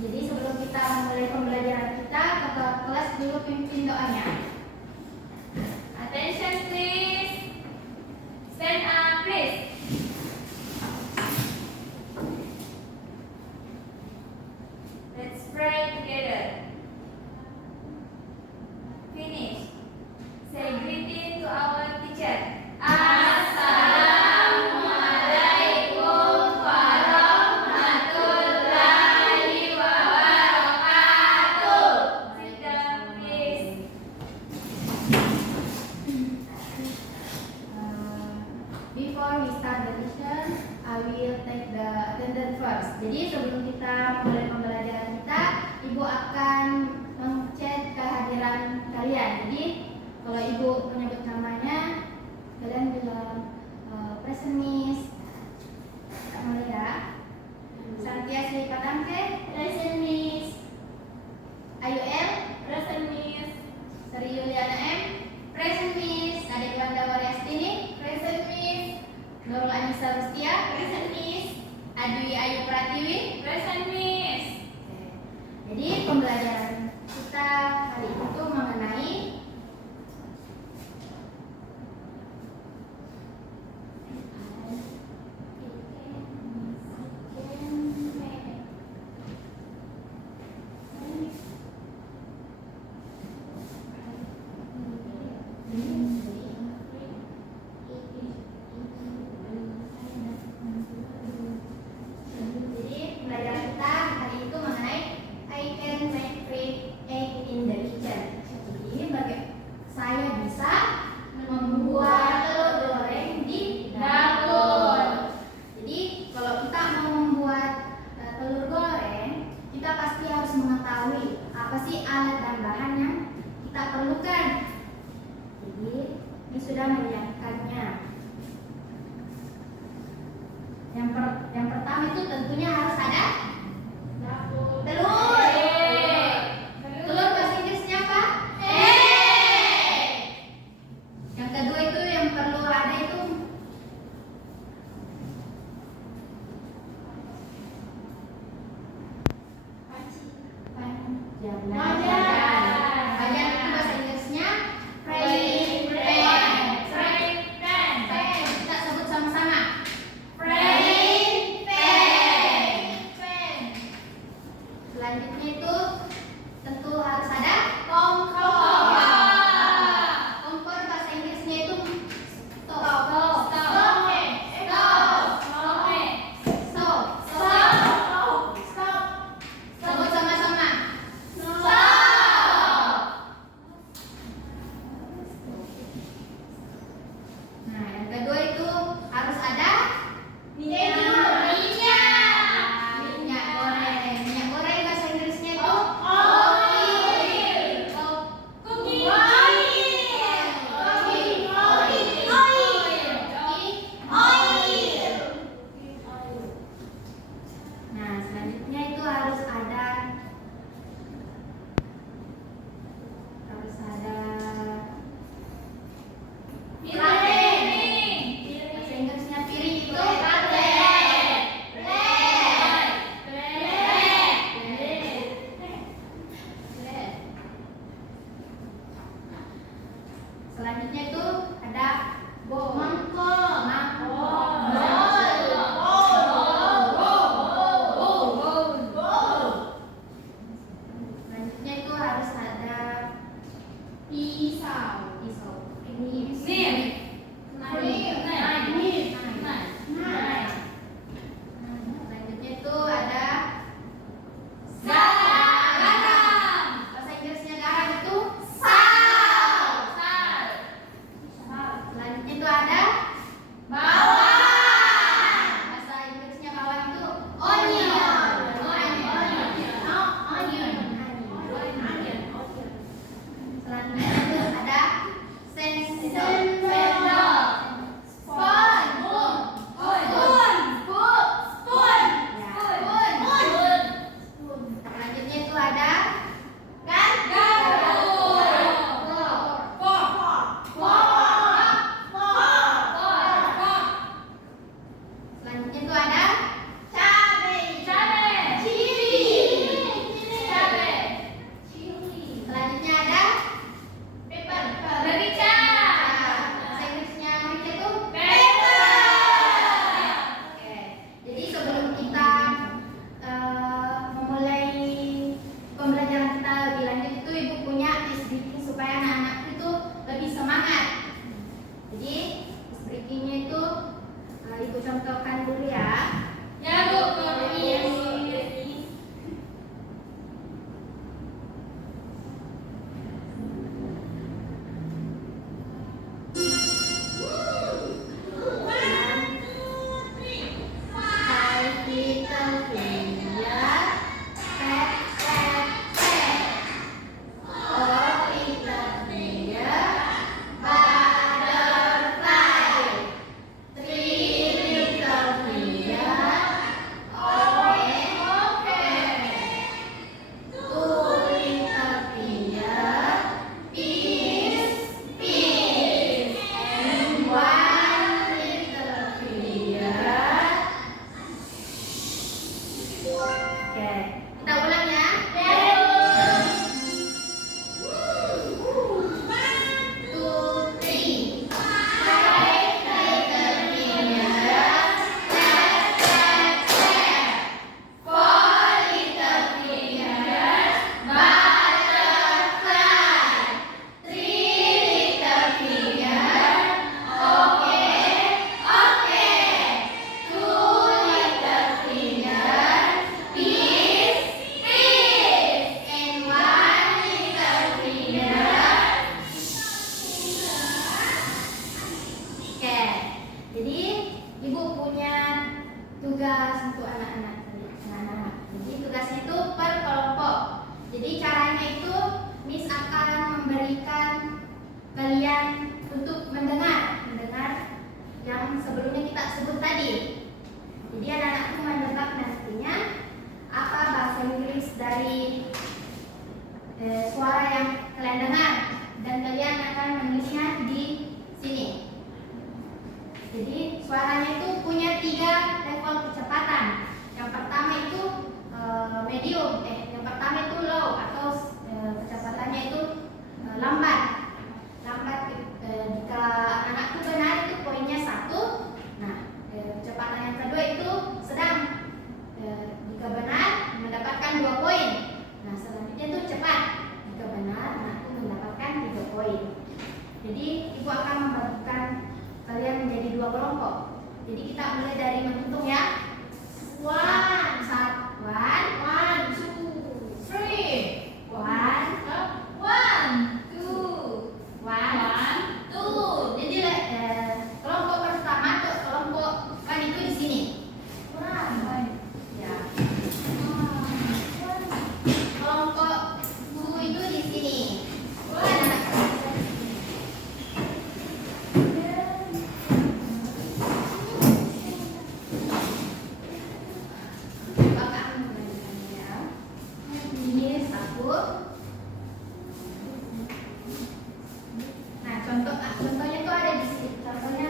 Jadi sebelum kita mulai pembelajaran kita, ketua kelas dulu pimpin doanya. Attention please. Stand up please. Let's pray together. Finish. Say greeting to our teacher. Assalamualaikum warahmatullahi wabarakatuh. Sit down please. Before we start the lesson, I will take the attendance first. Jadi sebelum kita mulai pembelajaran kita, Ibu akan mengecek kehadiran kalian. Jadi kalau Ibu menyebut namanya, kalian bilang present miss. Kak Maria, Santiasi Patamke, present miss. Ayu L, present miss. Sri Yuliana M, present miss. Adik Wanda Waryastini, present miss. Nurul Anissa Rustia, present miss. Adwi Ayu Pratiwi, Present miss. jadi pembelajaran kita hari itu mengenai Jadi pembelajaran kita hari itu mengenai I can make fried egg in the kitchen. Jadi saya bisa membuat telur goreng di dapur. Jadi kalau kita mau membuat telur goreng, kita pasti harus mengetahui apa sih alat dan bahan yang kita perlukan. Jadi ini sudah menyiapkannya. Yang pertama itu tentunya harus ada telur. Telur bahasa Inggrisnya apa? Egg. Yang kedua itu yang perlu ada itu Wajan itu bahasa Inggrisnya frying pan. Kita sebut sama-sama. Frying pan. Selanjutnya itu tentu harus ada kompor. Kompor bahasa Inggrisnya itu stove. Sebut sama-sama. Oke, kita ulang ya. Oke, jadi ibu punya tugas untuk anak-anak. Jadi tugasnya itu per kelompok. Jadi caranya itu Miss akan memberikan kalian untuk mendengar yang sebelumnya kita sebut tadi. Jadi anak-anak itu menebak nantinya apa bahasa Inggris dari suara yang kalian dengar, dan kalian akan menulisnya di sini. Jadi suaranya itu punya 3 level kecepatan. Yang pertama itu medium, yang pertama itu low atau kecepatannya itu lambat. Jika anak-anak itu benar itu poinnya 1. Nah, kecepatan yang kedua itu sedang. Jika benar mendapatkan 2 poin. Nah, selanjutnya itu cepat. Jika benar, anak itu mendapatkan 3 poin. Jadi ibu akan membagikan kalian menjadi 2 kelompok. Jadi kita mulai dari menghitung ya. 1, 2, 3, 1, 2. Jadi kelompok pertama atau kelompok 1 itu di sini. Ya. Kelompok 2 itu di sini. Ini 1. Nah, contohnya tuh ada di sini. Contohnya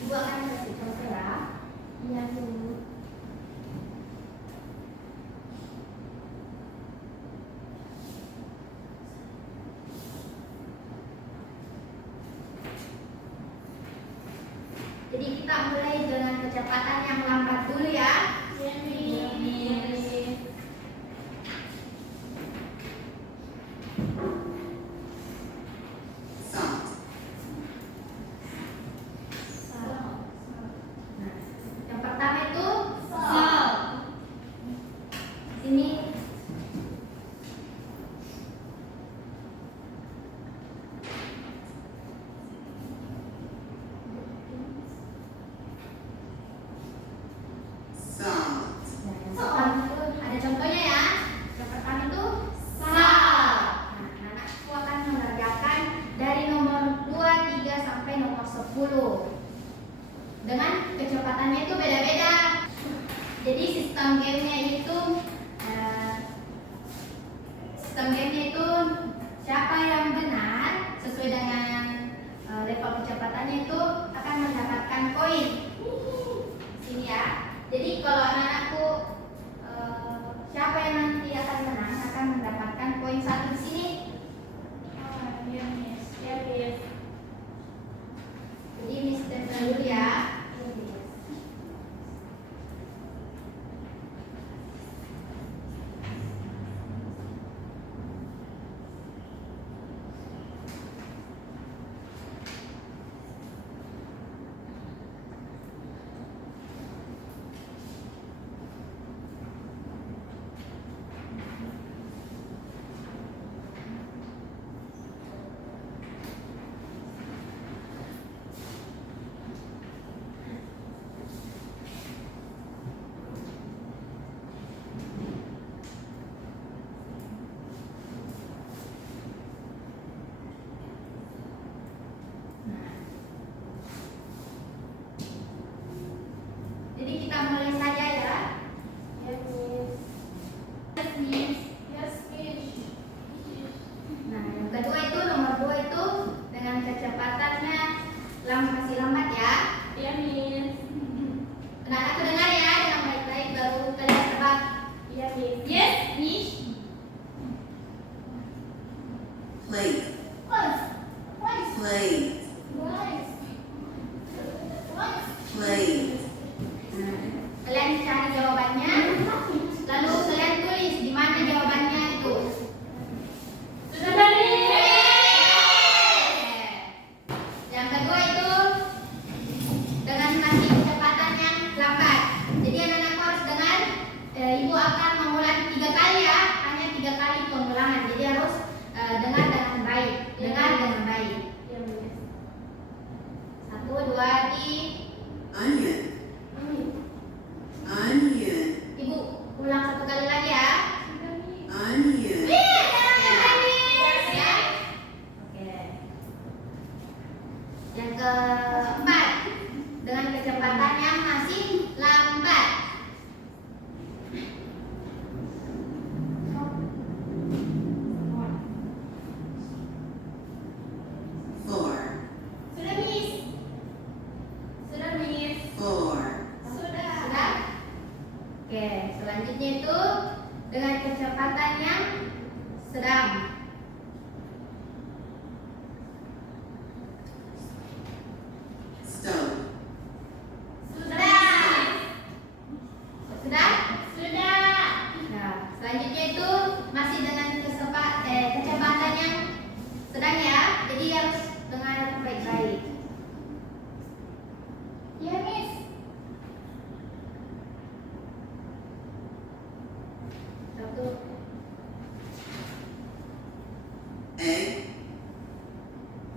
ibu akan kasih contoh ya. Iya dulu. Jadi kita mulai dengan kecepatan yang lambat dulu ya. Yang pertama itu sini. Ada contohnya ya. Yang pertama itu sal. Nah, anak-anakku akan mengerjakan dari nomor 2, 3 sampai nomor 10. Dengan kecepatannya itu beda-beda. Jadi sistem gamenya itu dengar dengan baik. Dengar dengan baik. Ya, Miss. 1, 2, 3. Onion. Onion. Ibu ulang 1 kali lagi ya. Sudah, Miss. Onion. Oke. Yang keempat, dengan kecepatan yang masih lambat. Four. Sudah, Miss? Sudah, Miss. Four. Sudah? Oke, selanjutnya itu dengan kecepatan yang sedang. Stove. Sudah? Sudah? Sudah. Nah, selanjutnya itu masih dengan kecepatan yang sedang ya. Jadi harus dengar baik-baik. Ya, Miss. Satu. Egg.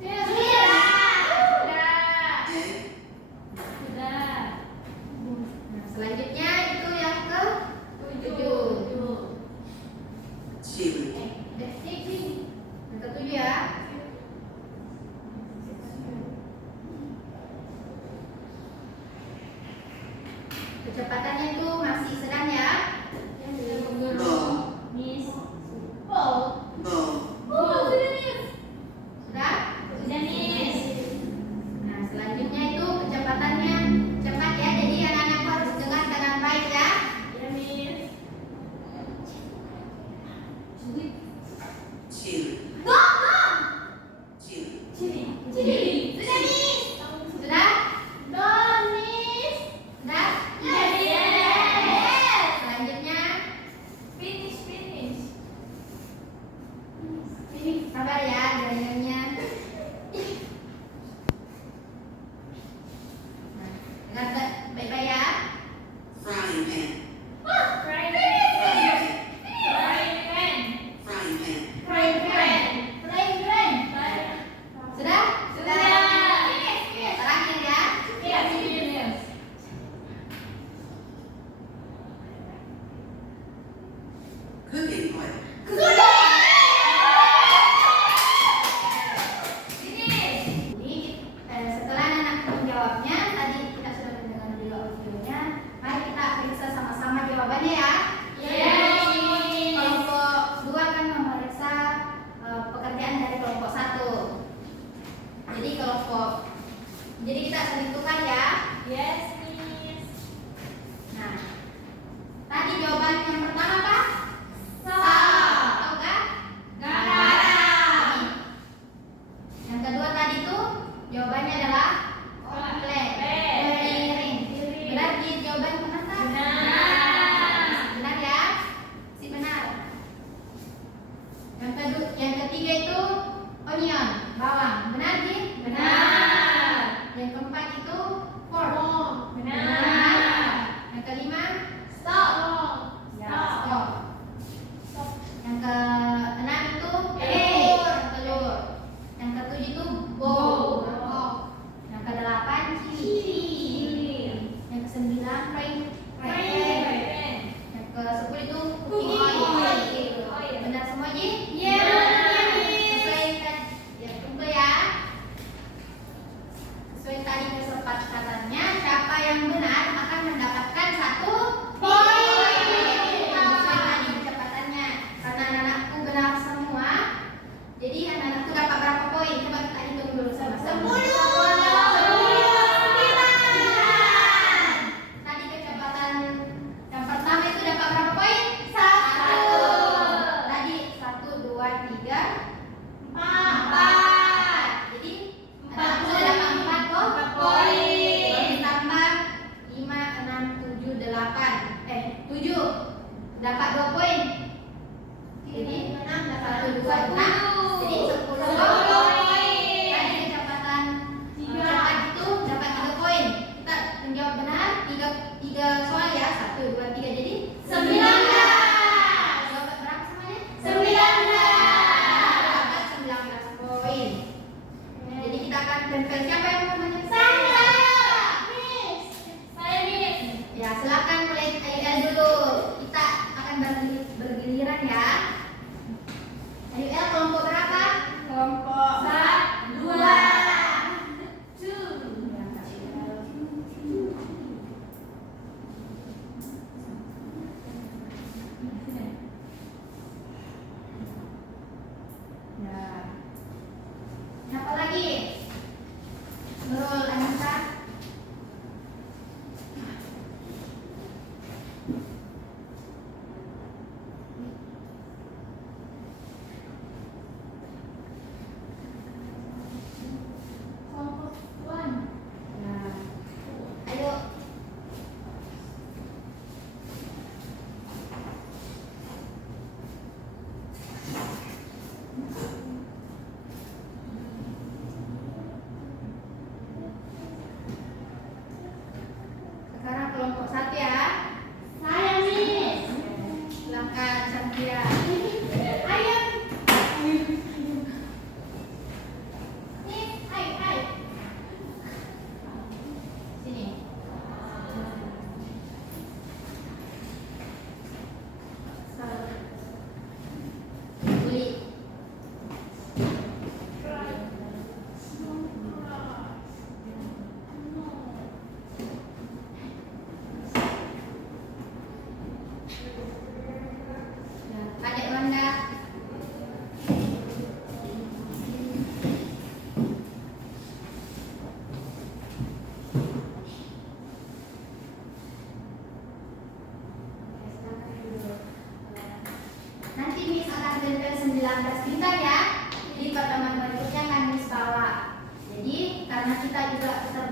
Sudah. Egg. Sudah. Nah, selanjutnya itu yang ke 7. Chili. Yang ke 7 ya. Kecepatannya itu masih sedang ya. Bowl. Miss. Bowl. Bowl. Sudah, Miss. Sudah? Sudah, Miss. Nah, selanjutnya itu kecepatannya cepat ya. Jadi anak-anak harus dengar dengan baik ya. Ya, Miss. Chili. Go, go. Chili. Cili. Sudah, Miss? Sudah? Don, Miss. Sudah? Yes. Selanjutnya, Finish. ini sabar ya, jalannya. Nah, dengar baik-baik ya. Frying pan. Frying Frying pan. Frying pan. Frying pan. Keren. Sudah? Sudah. Oke, terakhir ya. Yes, Miss. Cooking oil. Sudah. Finish. Jadi setelah anak menjawabnya, tadi kita sudah mendengar juga audionya. Mari kita periksa sama-sama jawabannya ya. Yes. Kelompok 2 akan memeriksa pekerjaan dari kelompok 1. Jadi kita saling tukar ya. Yes, Miss. Nah, tadi jawaban yang pertama apa? Tahu kan? Garam. Yang kedua tadi tuh jawabannya adalah komplek. Piring. Benar di jawaban benar tak? Benar. Benar ya? Si benar. Yang ketiga itu onion, bawang. Benar di? Benar. Yang keempat itu pork. Benar. Yang kelima Stop. stop. Yang keenam itu Egg. telur. Yang ketujuh itu Bowl. Yang kedelapan chili. Yang kesembilan frying pan. Yang ke-10 itu cooking oil. Benar semua Ji? Sesuai ya, tunggu ya. Sesuai tadi kesepakatannya, siapa yang benar akan mendapatkan 1 poin. Sesuai tadi kecepatannya. Karena anak-anakku benar semua, jadi anak-anakku dapat berapa poin? Coba kita hitung dulu sama-sama. 9. Tadi kecepatan yang pertama itu dapat berapa poin? 1. Tadi 1, 2, 3, 4. Jadi anak-anakku sudah dapat 4 poin. Kalau ditambah 5, 6, 7, 8. 7 dapat 2 poin. Jadi 1, 2, 6. Jadi 10 poin. Tadi kecepatan cepat itu dapat 3 poin. Kita menjawab benar 3 soal ya. 1, 2, 3. Jadi 19. Dapat berapa semuanya? 19. 19 bintang ya. Di pertemuan berikutnya akan Miss bawa. Jadi karena kita juga tetap